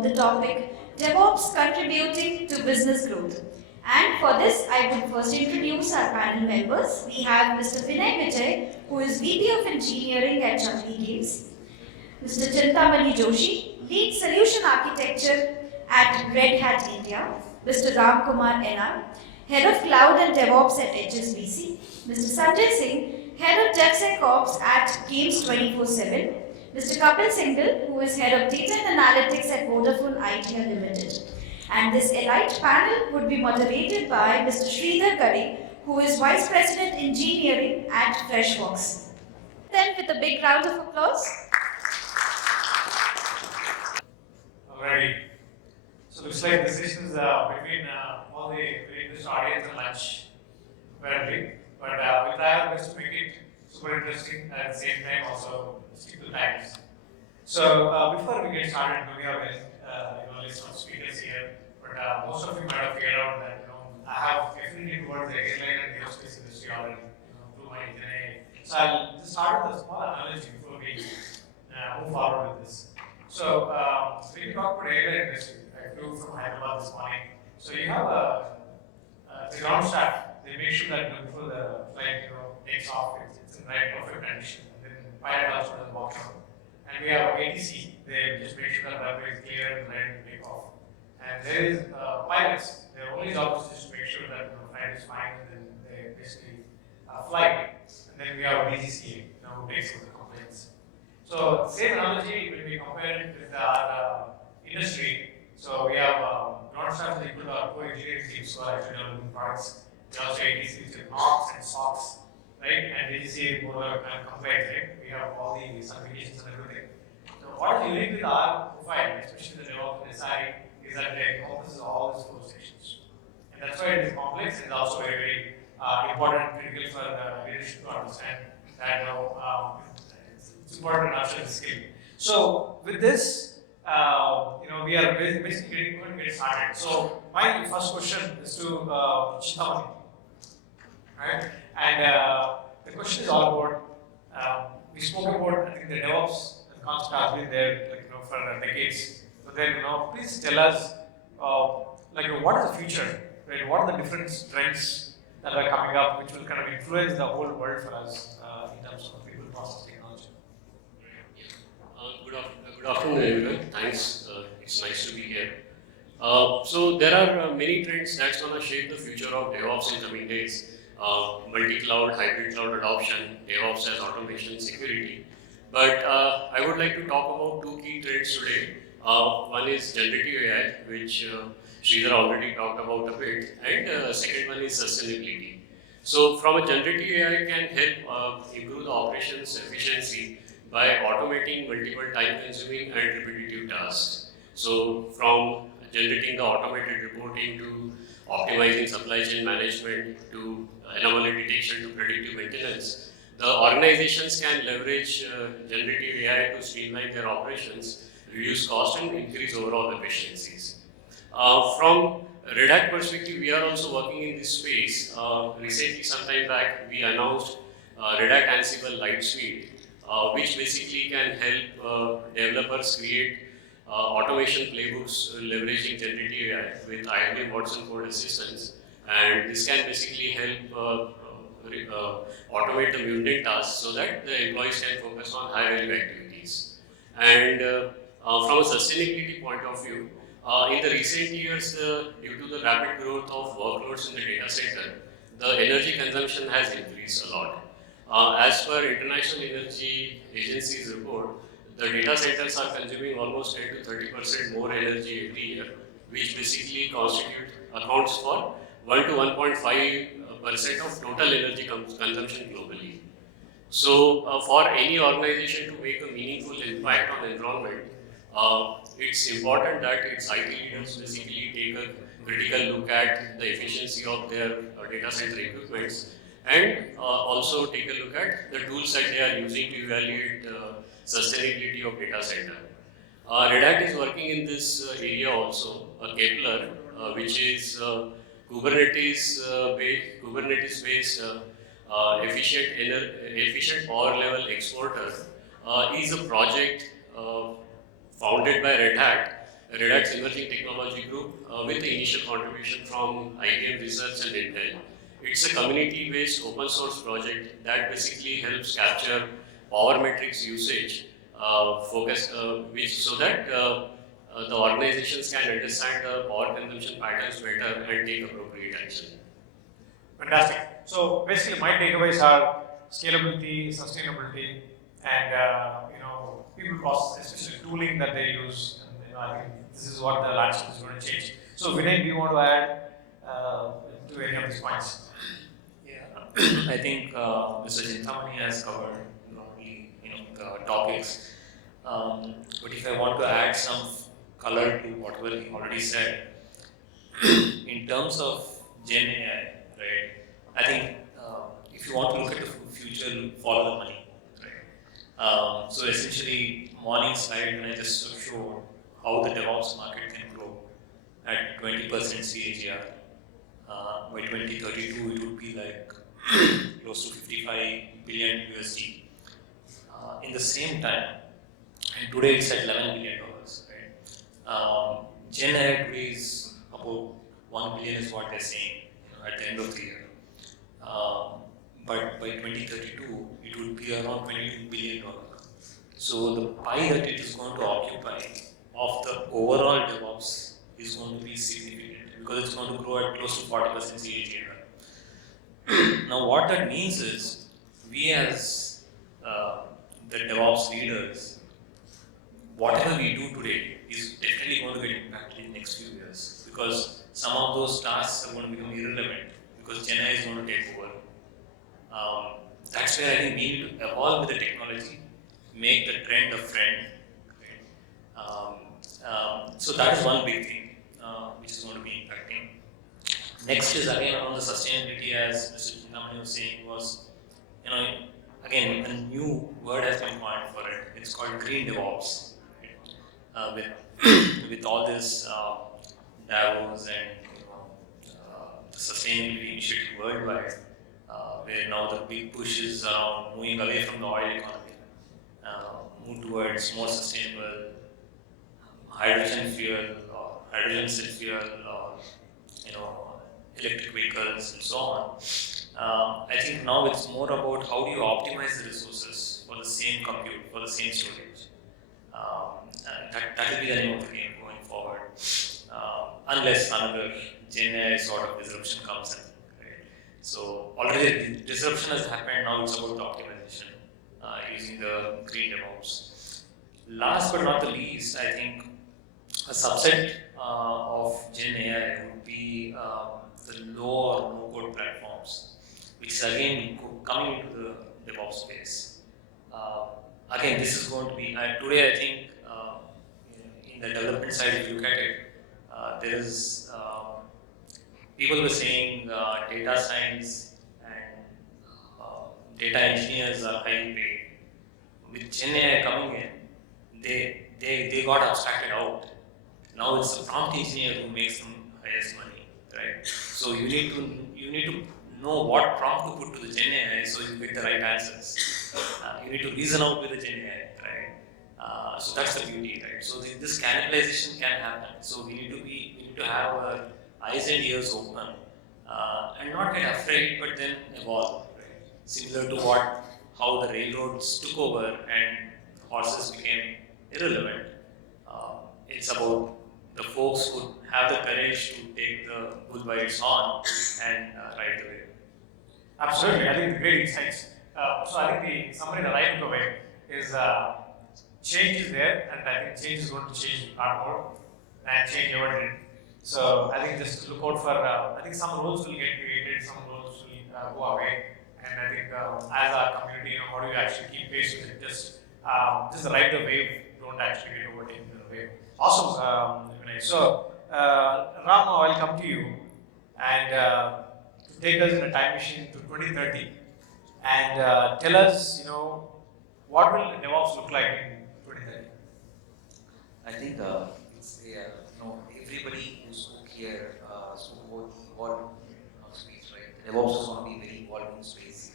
on the topic DevOps contributing to business growth. And for this, I would first introduce our panel members. We have Mr. 𝗘𝗱𝗶𝗁, who is VP of Engineering at Conclave, Mr. 𝗘𝗱𝗶𝗁 𝗘𝗱𝗃, Lead Solution Architecture at Red Hat India, Mr. Ramkumar NR, Head of Cloud and DevOps at HSBC, Mr. Sanjay Singh, Head of DevSecOps at 𝗃𝐞𝗍𝗃, Mr. Kapil Singhal, who is Head of Data and Analytics at Vodafone Idea Limited. And this elite panel would be moderated by Mr. Sreedhar Gade, who is Vice President Engineering at Freshworks. Then with a big round of applause. Alrighty. So looks like the sessions between all the English audience and lunch apparently. But we'll try our best to make it super interesting at the same time also stick to times. So before we get started, we have a list of speakers here. But most of you might have figured out that I have definitely towards the airline and aerospace industry already through my engineering. So I'll just start with a small analogy before we move forward with this. So when you talk about airline industry, I flew from Hyderabad this morning. So you have the ground staff. They make sure that before the flight takes off, it's in the right perfect condition. And then pilot also does walk out. And we have ATC. They just make sure that the runway is clear and ready to take off. And there is pilots. Their only job is just to make sure that the flight is fine, and then they basically fly. And then we have DGCA, who takes over the complaints. So same analogy when we compare it with our industry. So we have ground staff equal to our core engineering teams who are actually developing products. We also ATC with NOx and SOX, right? And DGCA more compliance, right? We have all the certifications and everything. So what is unique with our profile, especially the DevOps and SI, is that it encompasses all these four sections. And that's why it is complex and also very, very important and critical for the leadership to understand that it's important to nurture the skill. So with this, we are basically going to get started. So my first question is to 𝗘𝗱𝗶𝗁, right? And the question is all about, we spoke about, I think the DevOps concept has been there for decades. So then, please tell us, what is the future, right? What are the different trends that are coming up, which will kind of influence the whole world for us in terms of people process technology? Good afternoon, everyone. Thanks. It's nice to be here. So there are many trends that's going to shape the future of DevOps in coming days. Multi-cloud, hybrid cloud adoption, DevOps as automation, security. But I would like to talk about two key trends today. One is generative AI, which Sreedhar already talked about a bit, and second one is sustainability. So from a generative AI can help improve the operations efficiency by automating multiple time-consuming and repetitive tasks. So from generating the automated reporting to optimizing supply chain management to anomaly detection to predictive maintenance, the organizations can leverage generative AI to streamline their operations, reduce cost and increase overall efficiencies. From Red Hat perspective, we are also working in this space. Recently, sometime back, we announced Red Hat Ansible Light Suite, which basically can help developers create automation playbooks leveraging generative AI with IBM Watson code assistance. And this can basically help automate the mundane tasks so that the employees can focus on high-value activities. And from a sustainability point of view, in the recent years, due to the rapid growth of workloads in the data center, the energy consumption has increased a lot. As per International Energy Agency's report, the data centers are consuming almost 10 to 30% more energy every year, which basically accounts for 1 to 1.5% of total energy consumption globally. So for any organization to make a meaningful impact on the environment, it's important that its IT leaders basically take a critical look at the efficiency of their data center equipments and also take a look at the tools that they are using to evaluate sustainability of data center. Red Hat is working in this area also, 𝗘𝗱𝗶𝗁, which is Kubernetes-based efficient power level exporter, is a project founded by Red Hat, Redux Emerging Technology Group with the initial contribution from IBM Research and Intel. It's a community-based open source project that basically helps capture power metrics usage so that the organizations can understand the power consumption patterns better and take appropriate action. Fantastic. So basically, my takeaways are scalability, sustainability, and people process, especially tooling that they use. And, I think this is what the landscape is going to change. So Vinay, do you want to add to any of these points? I think Mr. 𝗘𝗱𝗶𝗁 has covered normally the topics. But if I want to add some color to whatever he already said, in terms of Gen AI, right? I think if you want to look at the future, follow the money, right? So essentially, morning slide when I just showed how the DevOps market can grow at 20% CAGR. By 2032, it would be like close to $55 billion USD. In the same time, and today it's at $11 billion, right? Gen AI today is about $1 billion is what they're saying at the end of the year. But by 2032, it would be around $22 billion. So the pie that it is going to occupy of the overall DevOps is going to be significant because it's going to grow at close to 40% CAGR. Now, what that means is we as the DevOps leaders, whatever we do today is definitely going to get impacted in the next few years because some of those tasks are going to become irrelevant because Gen AI is going to take over. That's where I think we need to evolve with the technology, make the trend a friend. So that is one big thing which is going to be impacting. Next is again around the sustainability, as Mr. 𝗘𝗱𝗁 was saying, was again a new word has been coined for it. It's called green DevOps. With all this Davos and the sustainability initiative worldwide, where now the big push is around moving away from the oil economy, move towards more sustainable hydrogen fuel or hydrogen cell fuel or electric vehicles and so on. I think now it's more about how do you optimize the resources for the same compute, for the same storage. That will be the name of the game going forward, unless another Gen AI sort of disruption comes in. Right? So already disruption has happened, now it's about optimization using the green DevOps. Last but not the least, I think a subset of Gen AI would be the low or no-code platforms, which is again coming into the DevOps space. Again, this is going to be, today I think in the development side, if you look at it, there is, people were saying data science and data engineers are highly paid. With Gen AI coming in, they got abstracted out. Now it's the prompt engineer who makes them highest money, right? So you need to know what prompt to put to the Gen AI so you get the right answers. You need to reason out with the Gen AI, right? So that's the beauty, right? So this cannibalization can happen. So we need to have our eyes and ears open and not get afraid, but then evolve, right? Similar to how the railroads took over and horses became irrelevant. It's about the folks who have the courage to take the bull by its horn and ride the wave. Absolutely, I think great insights. So I think the summary that I took away is change is there, and I think change is going to change a lot more, and change never did. So I think just look out for, I think some roles will get created, some roles will go away, and I think as a community, how do you actually keep pace with it? Just ride the wave, don't actually get overtaken in the wave. Awesome, Vinay. So Ram, I'll come to you and to take us in a time machine to 2030 and tell us, what will DevOps look like in 2030? I think everybody who spoke here spoke about evolving space, right? DevOps is going to be a very evolving space.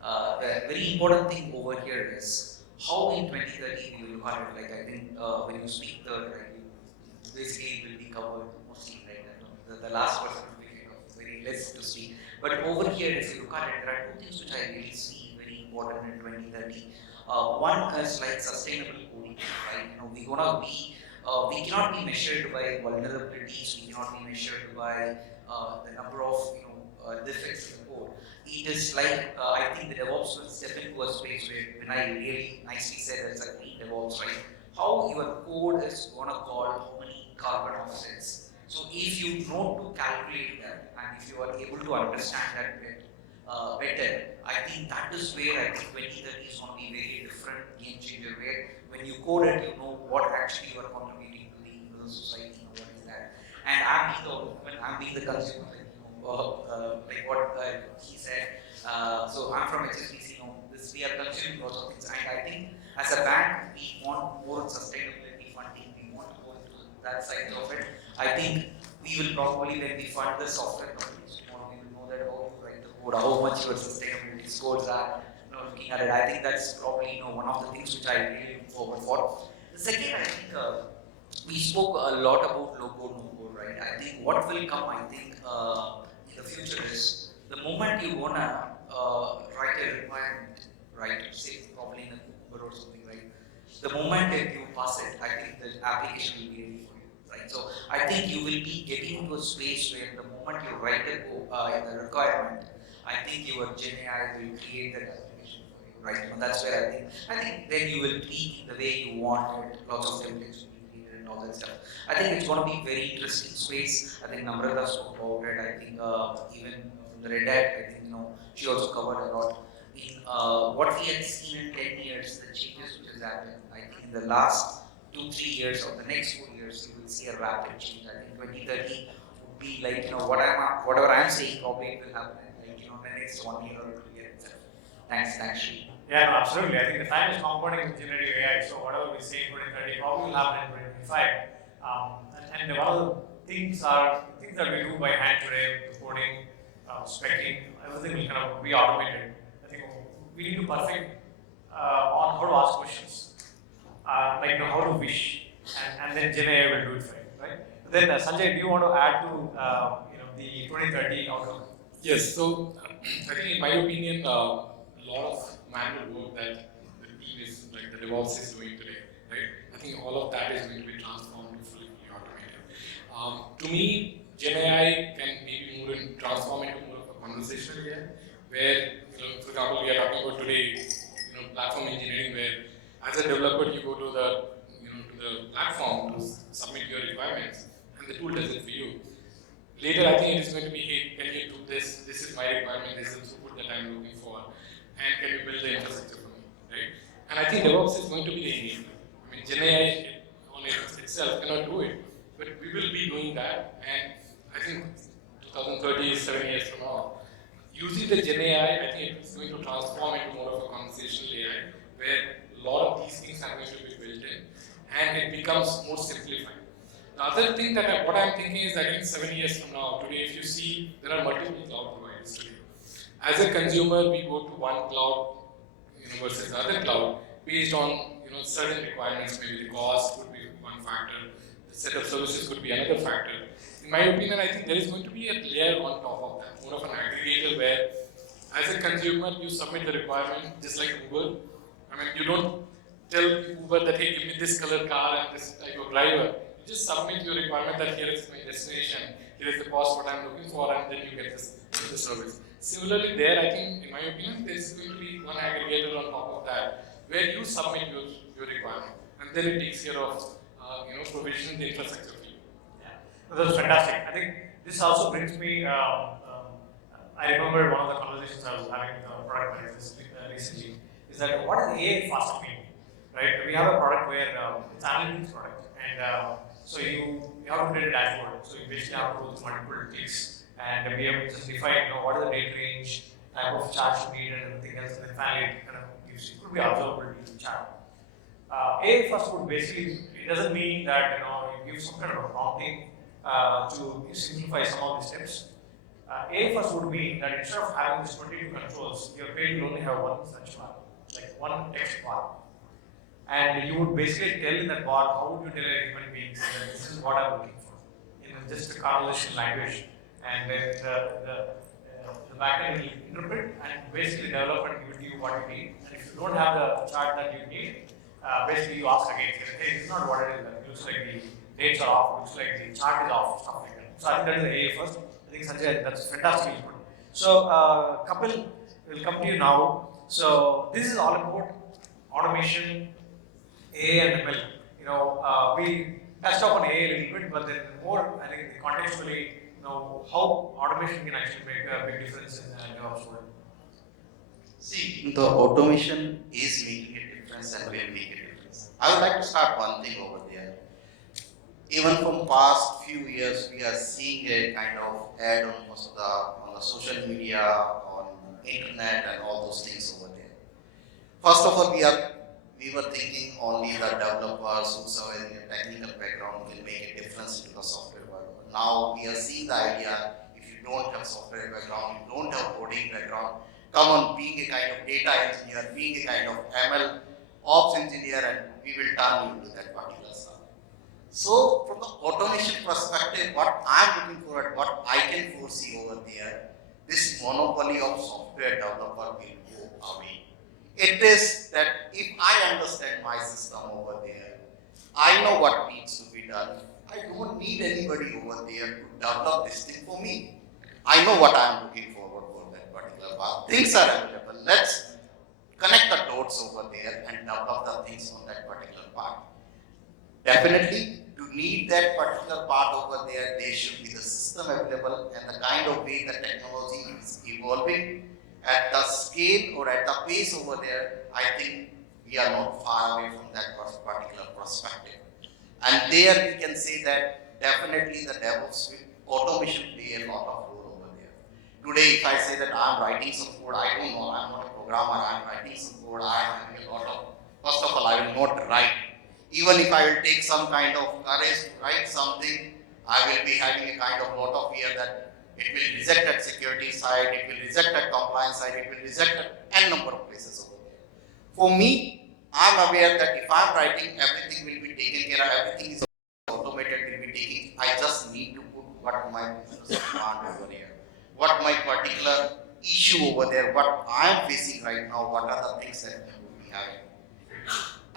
The very important thing over here is how in 2030 we will look at it. Like I think when you speak the basically will be covered mostly, right? The last person will be kind of very less to see. But over here, if you look at it, there are two things which I really see very important in 2030. One is like sustainable coding, right? We cannot be measured by vulnerabilities. We cannot be measured by the number of defects in the code. It is like I think the DevOps will step into a space where Vinay really nicely said it's like DevOps, right? How your code is gonna call how many carbon offsets. So if you know to calculate that and if you are able to understand that better, I think that is where I think 2030 is going to be very different game changer. Where when you code it, you know what actually you are contributing to the society. What is that? And I'm being the consumer, like what he said. So I'm from HSBC. We are consuming lots of things, and I think as a bank we want more sustainability funding. We want to go into that side of it. I think we will probably, when we fund the software companies tomorrow, we will know that how you write the code, how much your sustainability scores are. Looking at it, I think that's probably one of the things which I really look forward for. The second, I think we spoke a lot about low code, no code, right? I think what will come, I think in the future is the moment you wanna write a requirement, right? Say probably in a Uber or something, right? The moment that you pass it, I think the application will be ready for you, right? So I think you will be getting into a space where the moment you write the requirement, I think your GenAI will create that application for you, right? That's where I think then you will tweak the way you want it. Lots of templates will be created and all that stuff. I think it's going to be very interesting space. I think Namrata spoke about it. I think even the Red Hat, I think she also covered a lot. In what we had seen in 10 years, the changes which has happened, I think in the last 2-3 years or the next 4 years, you will see a rapid change. I think 2030 would be like, whatever I'm saying probably will happen in the next 1 year or 2 years itself. Thanks, Shri. Yeah, no, absolutely. I think the time is compounding with generative AI, so whatever we say in 2030 probably will happen in 2025. And one of the things that we do by hand today, coding, speccing, everything will kind of be automated. I think we need to perfect on how to ask questions, like how to wish, and then GenAI will do it for you, right? Then Sanjay, do you want to add to the 2030 outlook? Yes. So I think, in my opinion, a lot of manual work that the team is like the DevOps is doing today, right? I think all of that is going to be transformed to fully automated. To me, GenAI can maybe transform into more of a conversational AI, where for example, we are talking about today, platform engineering, where as a developer you go to the platform to submit your requirements, and the tool does it for you. Later, I think it is going to be, hey, can you do this? This is my requirement. This is the throughput that I'm looking for, and can you build the infrastructure for me, right? And I think DevOps is going to be the enabler. I mean, GenAI on itself cannot do it, but we will be doing that. And I think 2030 is 7 years from now. Using the GenAI, I think it's going to transform into more of a conversational AI, where a lot of these things are going to be built in, and it becomes more simplified. The other thing that what I'm thinking is that in 7 years from now, today, if you see, there are multiple cloud providers today. As a consumer, we go to one cloud versus the other cloud based on certain requirements. Maybe the cost could be one factor, the set of services could be another factor. In my opinion, I think there is going to be a layer on top of that, more of an aggregator where, as a consumer, you submit the requirement just like Uber. I mean, you don't tell Uber that, hey, give me this color car and this type of driver. You just submit your requirement that here is my destination, here is the cost, what I'm looking for, and then you get the service. Similarly, there, I think, in my opinion, there is going to be one aggregator on top of that, where you submit your requirement, and then it takes care of provisioning the infrastructure for you. Yeah, that's fantastic. I think this also brings me. I remember one of the conversations I was having with a product manager recently. Is that what does AI fast mean? Right? We have a product where it's an analytics product, and so you have to create a dashboard. So you basically have to go through multiple clicks and be able to just define what is the date range, type of charge to need, and everything else, and then finally it kind of gives you. It could be observable to the chart. AI first would basically, it doesn't mean that you give some kind of a prompting to simplify some of the steps. AI first would mean that instead of having this 22 controls, your page will only have one search bar, like one text bar. and you would basically tell in that bot how would you tell a human being that this is what I'm looking for in just a conversational language, and then the backend will interpret and basically develop and give you what you need. And if you don't have the chart that you need, basically you ask again, hey, this is not what it is. It looks like the dates are off, it looks like the chart is off, stuff like that. So I think that is the AA first. I think Sanjay, that's fantastic input. So Kapil will come to you now. So this is all about automation, AA and ML. We touched upon AA a little bit, but then more, I think contextually, how automation can actually make a big difference in the DevOps world. See, the automation is making a difference and will make a difference. I would like to start one thing over there. Even from past few years, we are seeing a kind of ad on the social media, on internet, and all those things over there. First of all, we were thinking only the developers who have a technical background will make a difference into the software world. Now we are seeing the idea, if you don't have software background, you don't have coding background, come on, being a kind of data engineer, being a kind of ML ops engineer, and we will turn you into that particular stuff. So from the automation perspective, what I'm looking for and what I can foresee over there, this monopoly of software developer will go away. It is that if I understand my system over there, I know what needs to be done. I don't need anybody over there to develop this thing for me. I know what I am looking forward for that particular part. Things are available. Let's connect the dots over there and develop the things on that particular part. Definitely, to need that particular part over there should be the system available and the kind of way the technology is evolving at the scale or at the pace over there. I think we are not far away from that particular perspective. And there we can say that definitely the DevOps automation play a lot of role over there. Today, if I say that I am writing some code, I don't know, I am not a programmer, I am writing some code, I am having a lot of, first of all, I will not write. Even if I will take some kind of courage to write something, I will be having a kind of lot of fear that it will reject at security side, it will reject at compliance side, it will reject at n number of places over there. For me, I am aware that if I am writing, everything will be taken care of, everything is automated, will be taken. I just need to put what my business demand over here, what my particular issue over there, what I am facing right now, what are the things that we will be having.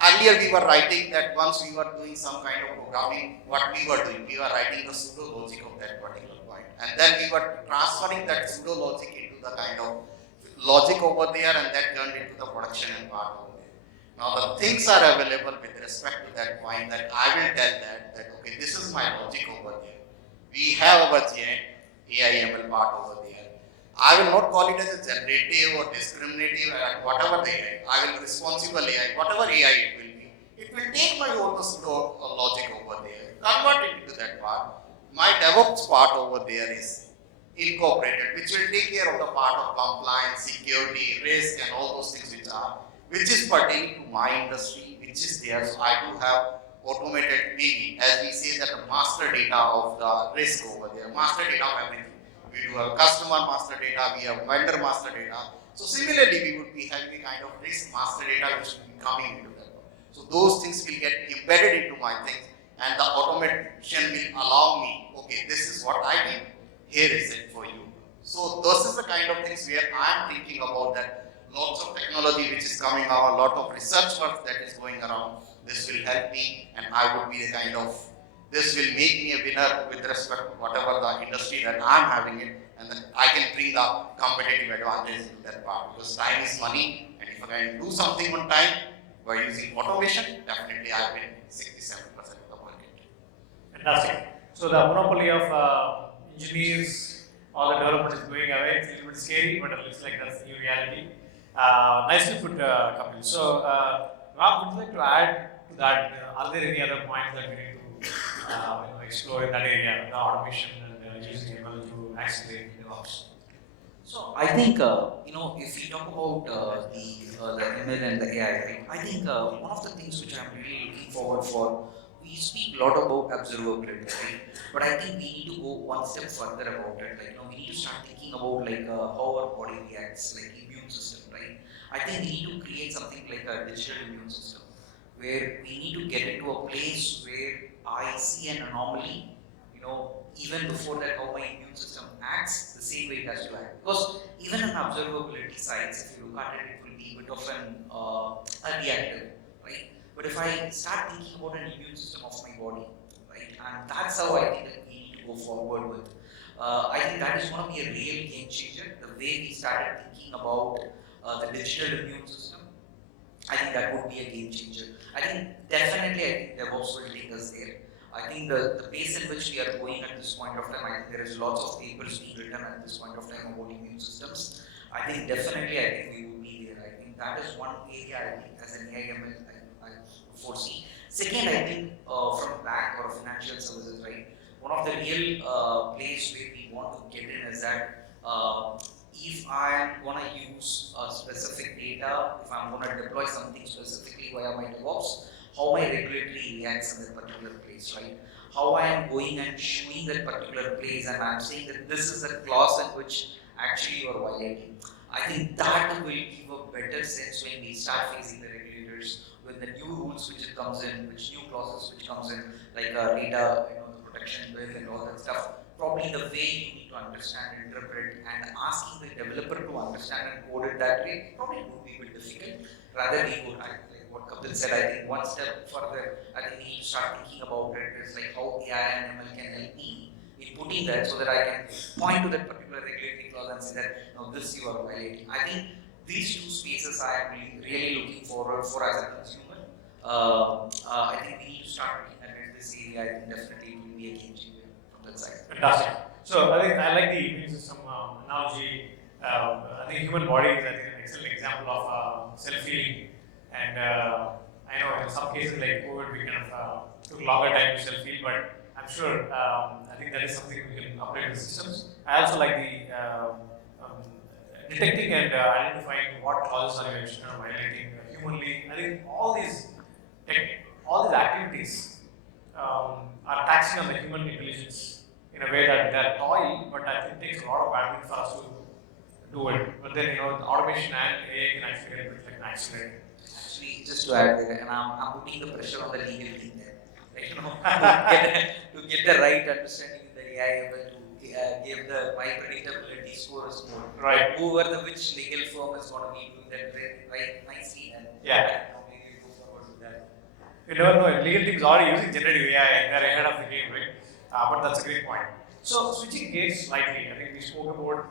Earlier we were writing that once we were doing some kind of programming, what we were doing, we were writing the pseudo logic of that particular point. And then we were transferring that pseudo logic into the kind of logic over there, and that turned into the production and part over there. Now the things are available with respect to that point that I will tell that okay, this is my logic over there. We have our AI ML part over there. I will not call it as a generative or discriminative and whatever the AI. I will responsible AI, whatever AI it will be. It will take my own pseudo logic over there, convert it into that part. My DevOps part over there is incorporated, which will take care of the part of compliance, security, risk, and all those things which is pertaining to my industry, which is there. So I do have automated, maybe as we say that the master data of the risk over there, master data of everything. We do have customer master data, we have vendor master data. So similarly, we would be having a kind of risk master data which will be coming into that. So those things will get embedded into my things, and the automation will allow me, okay, this is what I did, here is it for you. So this is the kind of things where I am thinking about that lots of technology which is coming out, a lot of research work that is going around. This will help me, and I would be the kind of, this will make me a winner with respect to whatever the industry that I am having it, and then I can bring the competitive advantage into that part, because time is money, and if I can do something on time by using automation, definitely I win 67% of the market. Fantastic. So the monopoly of engineers or the development is going away. It's a little bit scary, but it looks like that's the new reality. Nicely put, Kapil. So, Ram, would you like to add to that? Are there any other points that we need to explore in that area, the automation and using ML to accelerate DevOps? So I think if we talk about the ML and the AI, right? I think one of the things which I'm really looking forward for, we speak a lot about observability, right? But I think we need to go one step further about it. Like we need to start thinking about how our body reacts, like immune system, right? I think we need to create something like a digital immune system, where we need to get into a place where I see an anomaly, even before that how my immune system acts, the same way it has to act. Because even in observability sites, if you look at it, it will be a bit of a reactive, right? But if I start thinking about an immune system of my body, right, and that's how I think that we need to go forward with. I think that is going to be a real game changer. The way we started thinking about the digital immune system, I think that would be a game changer. I think DevOps will take us there. I think the pace in which we are going at this point of time, I think there is lots of papers being written at this point of time about immune systems. I think we will be there. I think that is one area I think as an AIML I foresee. Second, I think from bank or financial services, right? One of the real place where we want to get in is that if I am going to use specific data, if I'm going to deploy something specifically via my DevOps, how my regulatory reacts in that particular place, right? How I am going and showing that particular place, and I'm saying that this is a clause in which actually you are violating. I think that will give a better sense when we start facing the regulators, when the new rules which comes in, which new clauses which comes in, like data, the protection bill and all that stuff. Probably the way you need to understand, interpret, and asking the developer to understand and code it that way probably would be a bit difficult. Rather, we go like what Kapil said. I think one step further, I think we need to start thinking about it. Is like how AI and ML can help me in putting that, so that I can point to that particular regulatory clause and say that no, this you are violating. I think these two spaces I am really looking forward for as a consumer. I think we need to start looking at it this area. I think definitely it will be a game changer from that side. Fantastic. So I think I like the immune system analogy. I think human body is an excellent example of self-healing, and I know in some cases like COVID, we kind of took longer time to self-heal, but I'm sure I think that is something we can apply to the systems. I also like the detecting and identifying what causes are violating humanly. I think all these activities are taxing on the human intelligence in a way that they're toil, but I think it takes a lot of bandwidth for us to do it. But then, the automation and AI can actually help it like accelerate. Actually, just to add there, and I'm putting the pressure on the legal team there. Like, to get the right understanding in the AI, able to give the my predictability score a score. Right. Which legal firm is going to be doing that right nicely, and Yeah. maybe go forward with that. You never know, legal teams are already using generative AI and they're ahead of the game, right? But that's a great point. So, switching gears slightly, I think we spoke about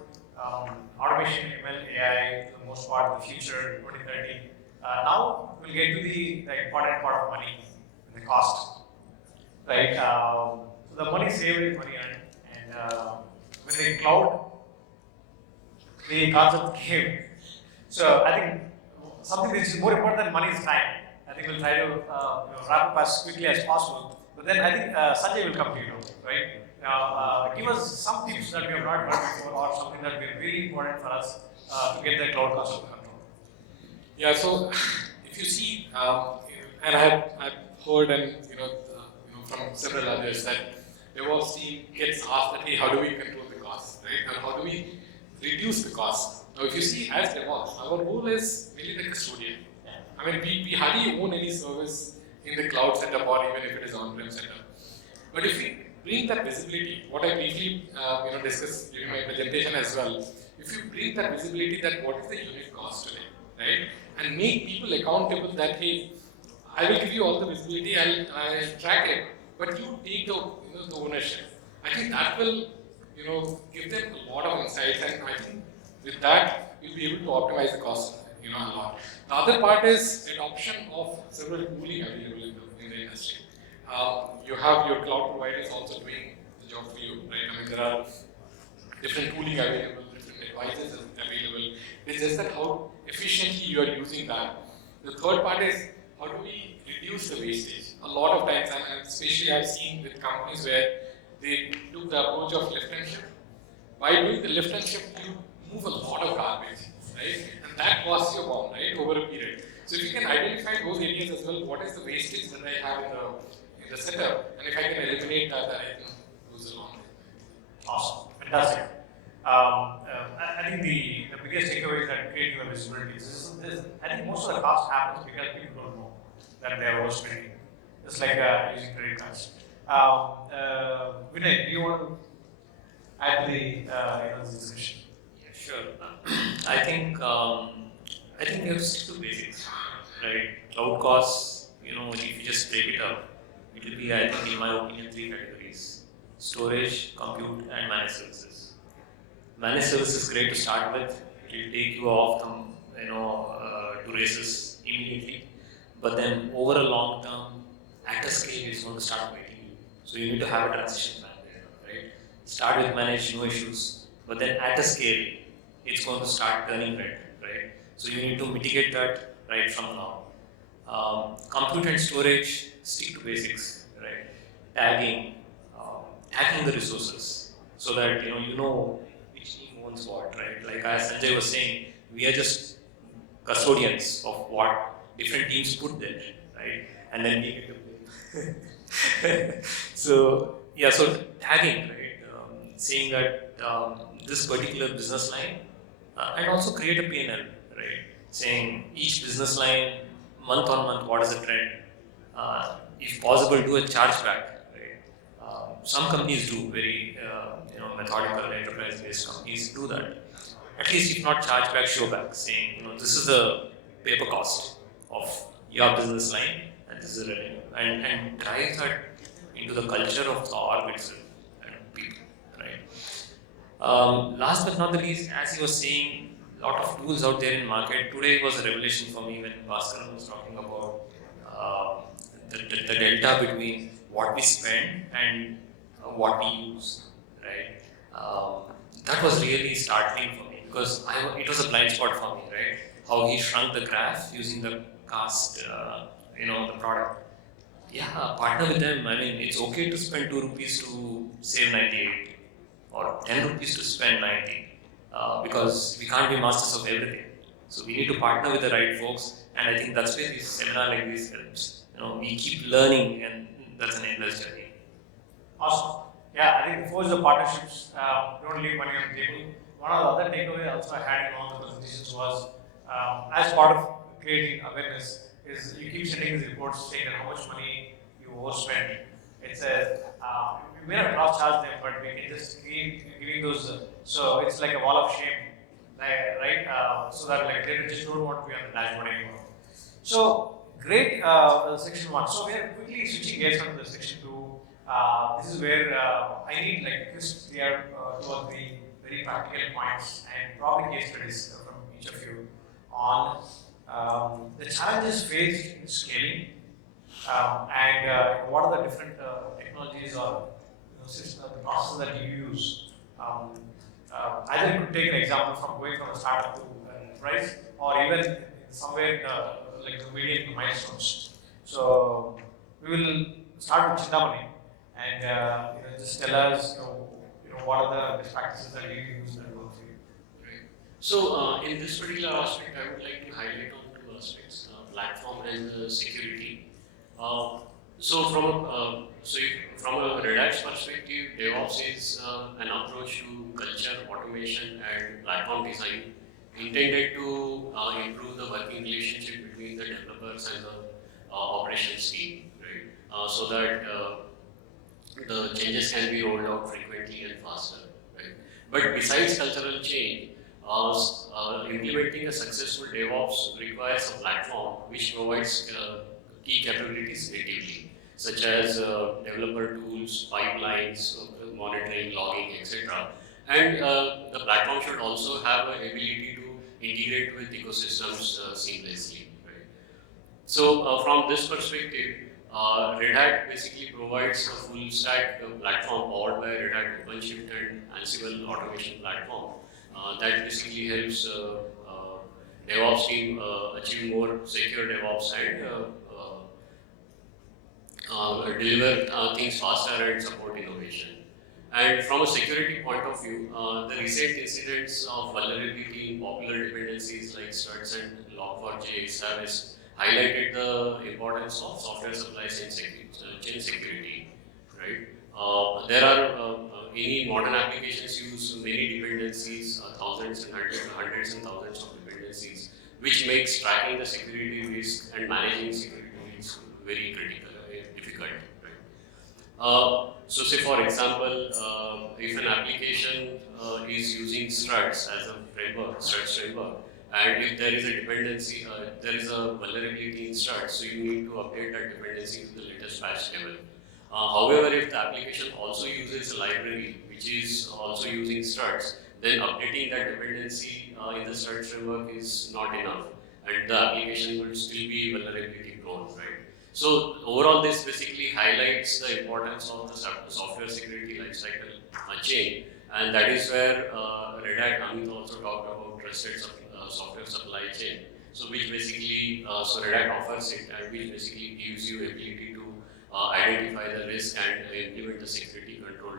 automation, ML, AI, for the most part, the future, 2030. Now, we'll get to the important part of money, the cost, right? So, the money saved is money earned, and when the cloud, the concept came. So, I think something which is more important than money is time. I think we'll try to wrap up as quickly as possible. But then I think Sanjay will come to you, right? Now, give us some tips that we have not heard before, or something that will be really important for us to get the cloud cost under control. Yeah, so if you see, and I've heard and from several others that DevOps team gets asked that, hey, how do we control the cost, right? And how do we reduce the cost? Now, if you see as DevOps, our role is really the custodian. I mean, we hardly own any service in the cloud setup or even if it is on-prem setup. But if we bring that visibility, what I briefly discussed during my presentation as well, if you bring that visibility that what is the unit cost today, right? And make people accountable that, hey, I will give you all the visibility, I'll track it, but you take the ownership. I think that will give them a lot of insights, and I think with that you'll be able to optimize the cost a lot. The other part is adoption of several tooling available in the industry. You have your cloud providers also doing the job for you, right? I mean, there are different tooling available, different devices available. It's just that how efficiently you are using that. The third part is how do we reduce the wastage? A lot of times, and especially I've seen with companies where they took the approach of lift and shift. By doing the lift and shift, you move a lot of garbage, right? And that costs you a bomb, right, over a period. So if you can identify those areas as well, what is the wastage that I have in the setup, and if I can eliminate that, then I can lose a long way. Awesome, fantastic. I think the biggest takeaway is that creating the visibility. I think most of the cost happens because people don't know. that they are overspending. Just like using credit cards. Vinay, do you want to add to the this discussion? Yeah, sure. I think we have to stick to basics, right? Cloud costs, if you just break it up, it will be, I think, in my opinion, three categories: storage, compute, and managed services. Managed services is great to start with. It will take you off to races immediately, but then over a long term, at a scale, it's going to start waiting you. So you need to have a transition plan there, right? Start with managed, no issues, but then at a scale, it's going to start turning red, right? So you need to mitigate that right from now. Compute and storage, stick to basics, right? Tagging the resources so that you know which team owns what, right? Like as Sanjay was saying, we are just custodians of what different teams put there, right? And then we get to blame. So tagging, right? Saying that this particular business line, and also create a P&L, right? Saying each business line, month on month, what is the trend? If possible, do a chargeback, right? Some companies do, very methodical enterprise-based companies do that. At least if not chargeback, show back, saying this is the paper cost of your business line and this is the revenue, and drive that into the culture of the org itself and people, right? Last but not the least, as he was saying, a lot of tools out there in market. Today was a revelation for me when Bhaskaran was talking about the delta between what we spend and what we use, right? That was really startling for me because it was a blind spot for me, right? How he shrunk the graph using the cost, the product. Yeah, partner with them. I mean, it's okay to spend 2 rupees to save 98 or 10 rupees to spend 90 because we can't be masters of everything. So we need to partner with the right folks, and I think that's where this seminar like this helps. We keep learning, and that's an endless journey. Awesome. Yeah, I think forge the partnerships. Don't leave money on the table. One of the other takeaways also I had in all the presentations was, as part of creating awareness, is you keep sending these reports saying that how much money you overspend. It's we may not cross-charge them, but we can just keep giving those. So it's like a wall of shame, right? So that like they just don't want to be on the dashboard anymore. So great, section 1. So we are quickly switching gears on the section 2. This is where I need like just clear 2 or 3 very practical points and probably case studies from each of you on the challenges faced in scaling and what are the different technologies or systems, the processes that you use. Either you could take an example from going from a startup to an enterprise, or even somewhere in like the median milestones. So we will start with 𝗘𝗱𝗶𝗁, and just tell us what are the best practices that you use that work for you. Right. So in this particular aspect, I would like to highlight on 2 aspects: platform and security. So from a Red Hat's perspective, DevOps is an approach to culture, automation, and platform design intended to improve the working relationship between the developers and the operations team, right? So that the changes can be rolled out frequently and faster, right? But besides cultural change, implementing a successful DevOps requires a platform which provides key capabilities natively, such as developer tools, pipelines, monitoring, logging, etc. And the platform should also have an ability to integrate with ecosystems seamlessly, right? So from this perspective, Red Hat basically provides a full stack platform powered by Red Hat OpenShift and Ansible automation platform that basically helps DevOps team achieve more secure DevOps and deliver things faster and support innovation. And from a security point of view, the recent incidents of vulnerability in popular dependencies like struts and log4j service highlighted the importance of software supply chain security, right? There are any modern applications use many dependencies, thousands and hundreds and thousands of dependencies, which makes tracking the security risk and managing security risks very critical, very difficult. Right? So say for example, if an application is using struts as a framework, struts framework, and if there is a dependency, there is a vulnerability in struts, so you need to update that dependency to the latest patch level. However, if the application also uses a library which is also using struts, then updating that dependency in the strut framework is not enough, and the application will still be vulnerability prone, right? So overall, this basically highlights the importance of the software security lifecycle chain, and that is where Red Hat Amit also talked about trusted software supply chain. So which basically, so Red Hat offers it, and which basically gives you ability to identify the risk and implement the security control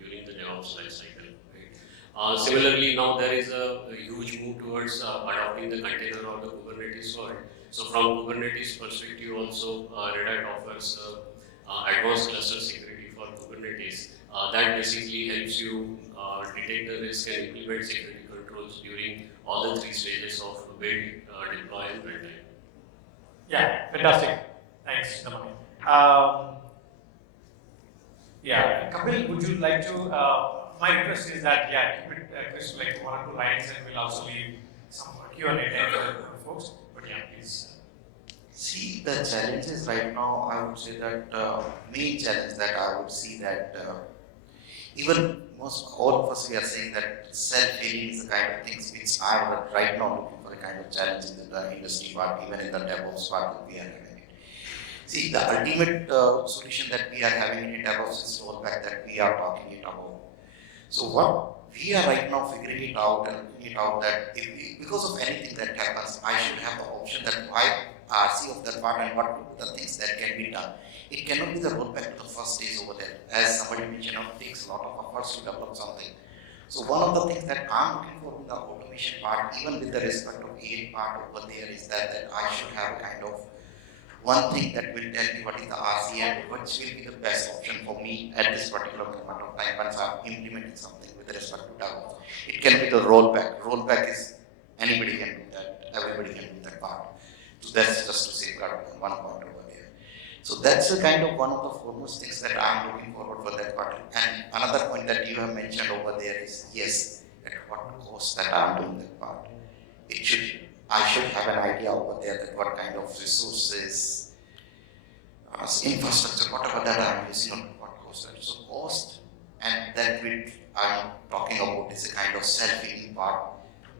during the DevOps lifecycle. Right? Similarly, now there is a huge move towards adopting the container or the Kubernetes world. So from Kubernetes perspective also, Red Hat offers advanced cluster security for Kubernetes. That basically helps you detect the risk and implement security controls during all the three stages of build, deploy, and runtime. Yeah, fantastic. Thanks, Damani. Yeah, Kapil, would you like to? My request is that keep it crisp, like 1 or 2 lines, and we'll also leave some Q&A time for folks. But yeah, please. See, the challenges right now, I would say that main challenge that I would see that even most all of us, we are saying that self-healing is the kind of things which I am right now looking for a kind of challenge in the industry part, even in the DevOps part that we are having it. See, the ultimate solution that we are having in DevOps is rollback that we are talking it about. So what we are right now figuring it out and looking it out that if we, because of anything that happens, I should have the option that I RC of that part and what are the things that can be done. It cannot be the rollback to the first stage over there. As somebody mentioned, it takes a lot of efforts to develop something. So one of the things that I'm looking for in the automation part, even with the respect of AI part over there, is that I should have a kind of one thing that will tell me what is the RC and which will be the best option for me at this particular point of time once I'm implementing something with respect to DevOps. It can be the rollback. Rollback is anybody can do that, everybody can do that part. So that's just to safeguard one point over there. So that's a kind of one of the foremost things that I'm looking forward for that part. And another point that you have mentioned over there is, yes, at what cost that I'm doing that part. I should have an idea over there that what kind of resources, infrastructure, whatever that I'm using, on what cost that. So cost, and that I'm talking about is a kind of self-healing part.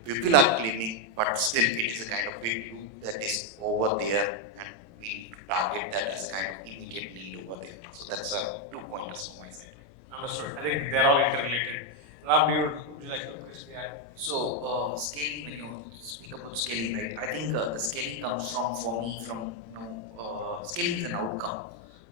People are claiming, but still it is a kind of big loop that is over there, and we need to target that as a kind of immediate need over there. So that's 2 pointers from my side. Understood. I think they're all interrelated. Ram, would you like to quickly add? So scaling, when you speak about scaling, right? I think the scaling comes for me from scaling is an outcome.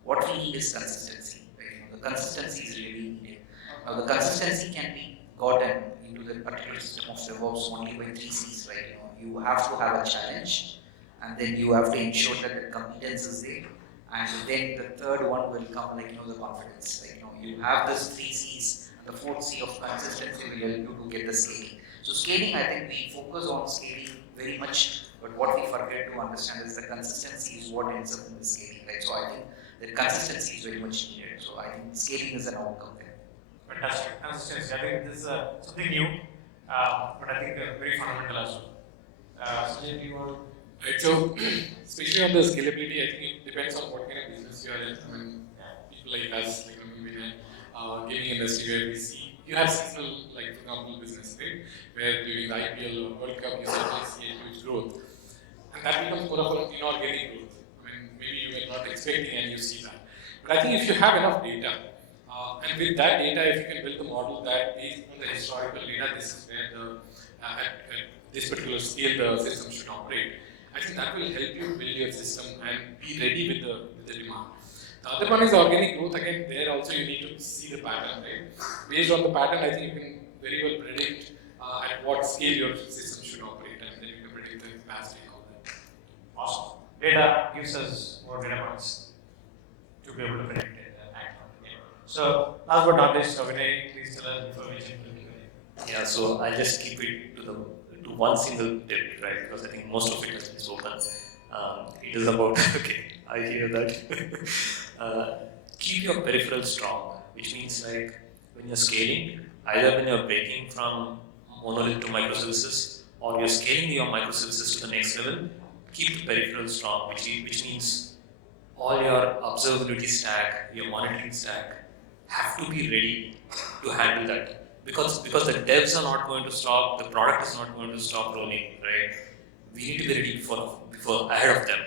What we need is consistency. Right? The consistency is really needed. Now the consistency can be gotten into the particular system of DevOps only by 3 C's, right? You have to have a challenge, and then you have to ensure that the competence is there, and then the third one will come like the confidence. Like you have this 3 C's. The 4th C of consistency will help you to get the scaling. So scaling, I think we focus on scaling very much, but what we forget to understand is the consistency is what ends up in the scaling, right? So I think the consistency is very much needed. So I think scaling is an outcome there. Fantastic. Consistency. I think this is something new, but I think very fundamental as well. Sanjay, do you want? Right, so especially on the scalability, I think it depends on what kind of business you are in. I mean, people like us, like me, gaming industry, where we see you have seasonal, like for example, business, right? Where during the IPL or World Cup, you certainly see a huge growth, and that becomes more of an inorganic growth. I mean, maybe you were not expecting, and you see that. But I think if you have enough data, and with that data, if you can build the model that based on the historical data, this is where at this particular scale the system should operate. I think that will help you build your system and be ready with the demand. The other one is organic growth. Again, there also you need to see the pattern, right? Based on the pattern, I think you can very well predict at what scale your system should operate, and then you can predict the capacity and all that. Awesome. Data gives us more data points to be able to predict it and act on it. So, last but not least, Vinay, please tell us before we jump into Q&A. Yeah, so I'll just keep it to one single tip, right? Because I think most of it has been spoken. It is about I hear that. Keep your peripherals strong, which means like when you're scaling, either when you're breaking from monolith to microservices or you're scaling your microservices to the next level, keep the peripherals strong, which means all your observability stack, your monitoring stack have to be ready to handle that. Because the devs are not going to stop, the product is not going to stop rolling, right? We need to be ready before ahead of them.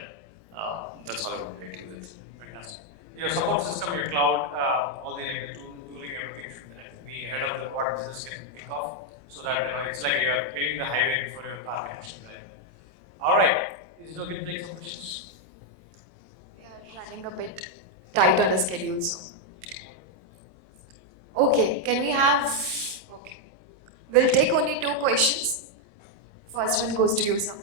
That's all I want to get to with. Fantastic. Your support system, your cloud, all the tooling, everything should be ahead of what business can think of, so that it's like you're paving the highway before your car connection. Right? All right. Is it okay to take some questions? We are running a bit tight on the schedule, so. Okay, can we have? Okay, we'll take only 2 questions. First one goes to you, sir.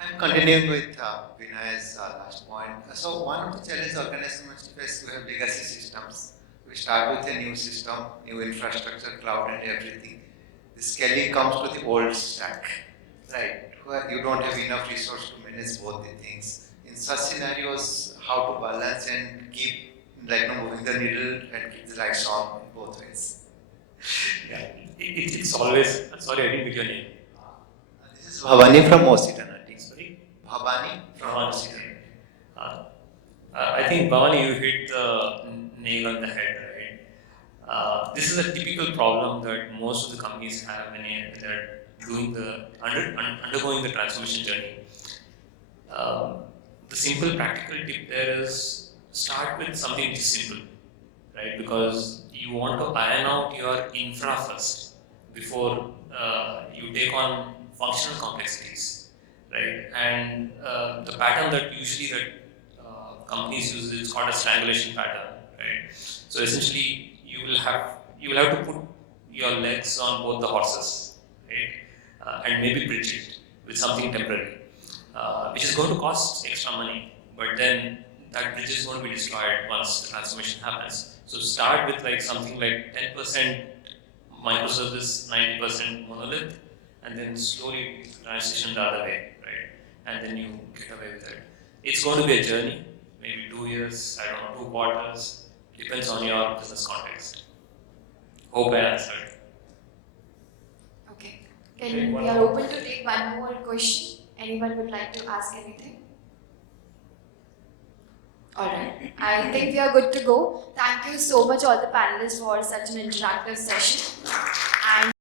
I'm continuing with Vinay's last point. So one of the challenges organizations must face, we have legacy systems. We start with a new system, new infrastructure, cloud and everything. The scaling comes to the old stack, right? Where you don't have enough resource to manage both the things. In such scenarios, how to balance and keep moving the needle and keep the lights on in both ways. Yeah, it's always. Sorry, I didn't get your name. This is Bhavani from Ocitana. Sorry? Bhavani from Bhavani. Ocitana. I think Bhavani, you hit the nail on the head, right? This is a typical problem that most of the companies have when they're doing undergoing the transformation journey. The simple practical tip there is start with something which is simple, right? Because you want to iron out your infra first before you take on functional complexities, right? And the pattern that companies use is called a strangulation pattern, right? So essentially, you will have to put your legs on both the horses, right? And maybe bridge it with something temporary, which is going to cost extra money, but then that bridge is going to be destroyed once the transformation happens. So start with like something like 10% microservice, 90% monolith, and then slowly transition the other way, right? And then you get away with it. It's going to be a journey, maybe 2 years, I don't know, 2 quarters, depends on your business context. Hope I answered. Okay, we are open to take one more question. Anyone would like to ask anything? Alright, I think we are good to go. Thank you so much all the panelists for such an interactive session. And